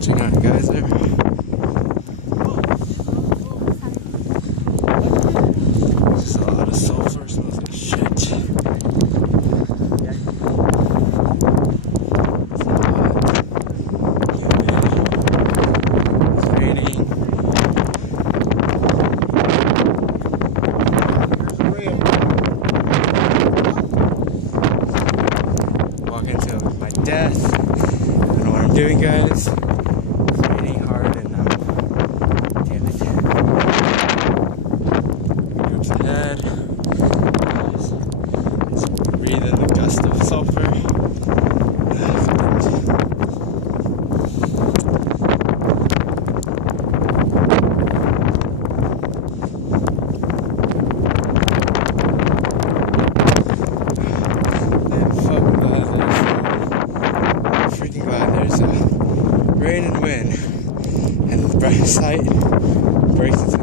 Check out a geyser. Just a lot of sulfur, smells like shit. It's raining. Walking to my death. I don't know what I'm doing, guys. It's raining hard and damn it. Groups ahead. Just breathing the gust of sulfur. Rain and wind, and the bright sight breaks into